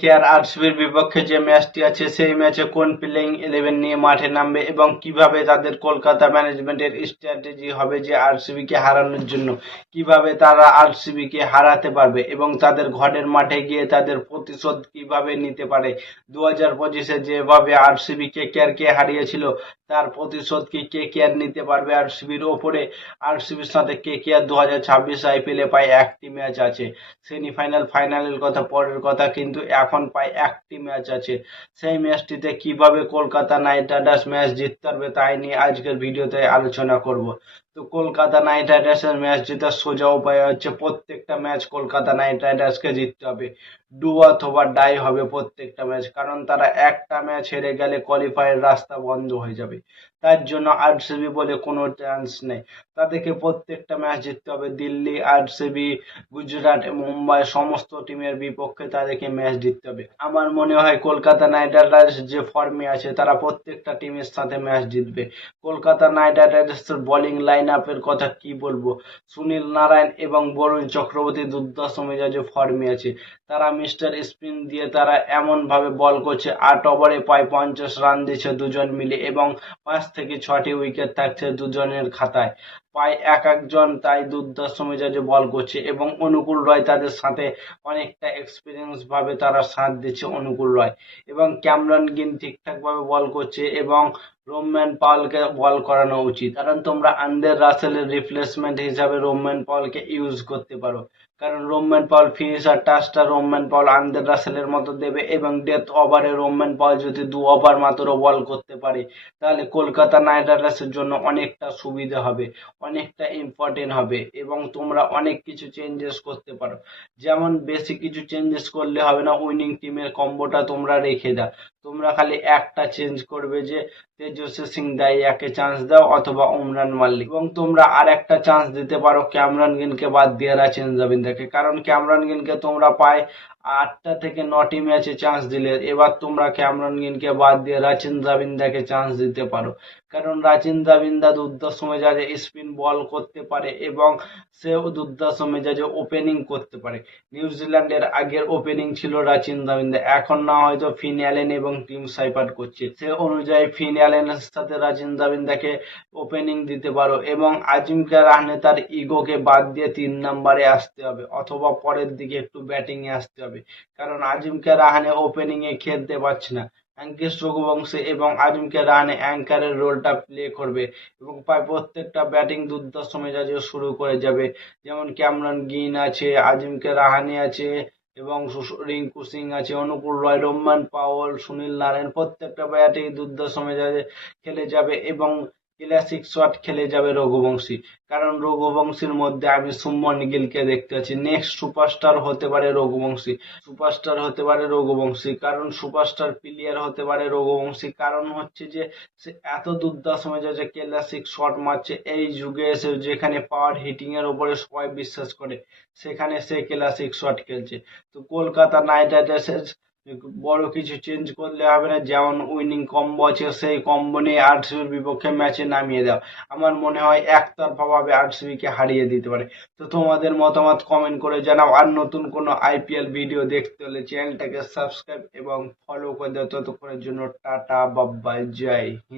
KKR আরসিবির বিপক্ষে যে ম্যাচটি আছে সেই ম্যাচে কোন প্লেইং 11 নিয়ে মাঠে নামবে এবং কিভাবে তাদের কলকাতা ম্যানেজমেন্টের স্ট্র্যাটেজি হবে যে আরসিবিকে হারানোর জন্য, কিভাবে তারা আরসিবিকে হারাতে পারবে এবং তাদের ঘরের মাঠে গিয়ে তাদের প্রতিশোধ কিভাবে নিতে পারে। 2025-এ যেভাবে আরসিবি কেকেআরকে হারিয়েছিল তার প্রতিশোধ কি কেকেআর নিতে পারবে আরসিবির ওপরে? আরসিবির সাথে কেকেআর 2026 আইপিএলে প্রায় একটি ম্যাচ আছে, সেমিফাইনাল ফাইনালের কথা পরের কথা, কিন্তু এখন প্রায় একটি ম্যাচ আছে। সেই ম্যাচটিতে কিভাবে কলকাতা নাইট রাইডার্স ম্যাচ জিততে পারবে তাই নিয়ে আজকের ভিডিওতে আলোচনা করব। তো কলকাতা নাইট রাইডার্সের ম্যাচ জেতার সোজা উপায় হচ্ছে প্রত্যেকটা ম্যাচ কলকাতা নাইট রাইডার্সকে জিততে হবে। ডু অথবা ডাই হবে প্রত্যেকটা ম্যাচ, কারণ তারা একটা ম্যাচ হেরে গেলে কোয়ালিফায়ার রাস্তা বন্ধ হয়ে যাবে। তার জন্য আরসিবি বলে কোনো চান্স নেই, তাদেরকে প্রত্যেকটা ম্যাচ জিততে হবে। দিল্লি, আরসিবি, গুজরাট, মুম্বাই সমস্ত টিমের বিপক্ষে তাদেরকে ম্যাচ জিততে হবে। আমার মনে হয় কলকাতা নাইট রাইডার্স যে ফর্মে আছে তারা প্রত্যেকটা টিমের সাথে ম্যাচ জিতবে। কলকাতা নাইট রাইডার্সের বোলিং লাইন আপের কথা কি বলবো, সুনীল নারায়ণ এবং বরুণ চক্রবর্তী দুর্ধর্ষ মেজাজে ফর্মে আছে। তারা মিস্টার স্পিন দিয়ে তারা এমন ভাবে বল করছে, 8 ওভারে প্রায় 50 রান দিচ্ছে দুজন মিলে এবং 5 থেকে 6টি উইকেট থাকছে দুজনের খাতায়। প্রায় এক একজন তাই দুর্ধর্ষ মেজাজে বল করছে এবং অনুকূল রয় তাদের সাথে অনেকটা এক্সপিরিয়েন্স ভাবে তারা সাথ দিচ্ছে অনুকূল রয়, এবং ক্যামরন গ্রিন ঠিকঠাক ভাবে বল করছে এবং রোম্যান পাওয়েলকে বল করানো উচিত, কারণ তোমরা আন্দ্রে রাসেলের রিপ্লেসমেন্ট হিসাবে রোম্যান পাওয়েলকে ইউজ করতে পারো, কারণ রোম্যান পাওয়েল ফিনিশার টাচটা রোম্যান পাওয়েল আন্দ্রে রাসেলের মতো দেবে এবং ডেথ ওভারে রোম্যান পাওয়েল যদি 2 ওভার মাত্র বল করতে পারে তাহলে কলকাতা নাইট রাইডার্সের জন্য অনেকটা সুবিধা হবে, অনেকটা ইম্পর্টেন্ট হবে এবং তোমরা অনেক কিছু চেঞ্জেস করতে পারো। যেমন বেশি কিছু চেঞ্জেস করলে হবে না, উইনিং টিমের কম্বোটা তোমরা রেখে দাও। তোমরা খালি একটা চেঞ্জ করবে যে তেজস্বী সিং দাইয়াকে চান্স দাও অথবা উমরান মাল্লিক, এবং তোমরা আর একটা চান্স দিতে পারো ক্যামরন গ্রিনকে বাদ দিয়ে রাচিন জাবিন্দাকে, কারণ ক্যামরন গ্রিনকে তোমরা প্রায় 8টা থেকে 9টি ম্যাচে চান্স দিলে, এবার তোমরা ক্যামরন গ্রিনকে বাদ দিয়ে রাচিন জাবিন্দাকে চান্স দিতে পারো, কারণ রাচিন জাবিন্দা দুর্ধর্ষ মেজাজে স্পিন বল করতে পারে এবং সেও দুর্ধর্ষ মেজাজে ওপেনিং করতে পারে। নিউজিল্যান্ডের আগের ওপেনিং ছিল রাচিন জাবিন্দা, এখন না হয়তো ফিন অ্যালেন এবং টিম সাইপার্ট করছে, সে অনুযায়ী ফিন অ্যালেনের সাথে রাচিন জাবিন্দাকে ওপেনিং দিতে পারো এবং আজিমকে রাহানে তার ইগোকে বাদ দিয়ে 3 নম্বরে আসতে হবে অথবা পরের দিকে একটু ব্যাটিং এ আসতে হবে, কারণ আজিমকে রাহানে ওপেনিং এ খেলতে পারছে না। অঙ্কিত রঘুবংশী এবং আজিমকে রাহানে অ্যাঙ্কারের রোলটা প্লে করবে এবং প্রায় প্রত্যেকটা ব্যাটিং দুর্ধর্ষ মেজাজে শুরু করে যাবে, যেমন ক্যামরন গ্রিন আছে, আজিমকে রাহানে আছে এবং রিঙ্কু সিং আছে, অনুকূল রয়, রোম্যান পাওয়েল, সুনীল নারায়ণ, প্রত্যেকটা ব্যাটিং দুর্ধর্ষ মেজাজে খেলে যাবে এবং ক্লাসিক শট খেলে যাবে রঘুবংশী, কারণ রঘুবংশীর মধ্যে আমি শুভমন গিলকে দেখতে পাচ্ছি। নেক্সট সুপারস্টার হতে পারে রঘুবংশী, সুপারস্টার হতে পারে রঘুবংশী, কারণ সুপারস্টার প্লেয়ার হতে পারে রঘুবংশী, কারণ হচ্ছে যে সে এত দুর্দান্ত মেজাজে ক্লাসিক শট মারছে। এই যুগে এসে যেখানে পাওয়ার হিটিং এর উপরে সবাই বিশ্বাস করে সেখানে সে ক্লাসিক শট খেলছে। তো কলকাতা নাইট রাইডার্সের বড় কিছু চেঞ্জ করলে হবে না, যেমন উইনিং কম্বো আছে সেই কম্বো নিয়ে আরসিবির বিপক্ষে ম্যাচে নামিয়ে দাও। আমার মনে হয় একতরফা ভাবে আরসিবি কে হারিয়ে দিতে পারে। তো তোমাদের মতামত কমেন্ট করে জানাও, আর নতুন কোনো আইপিএল ভিডিও দেখতে হলে চ্যানেলটাকে সাবস্ক্রাইব এবং ফলো করে দাও। ততক্ষণের জন্য টাটা, বাই বাই, জয় হিন্দ।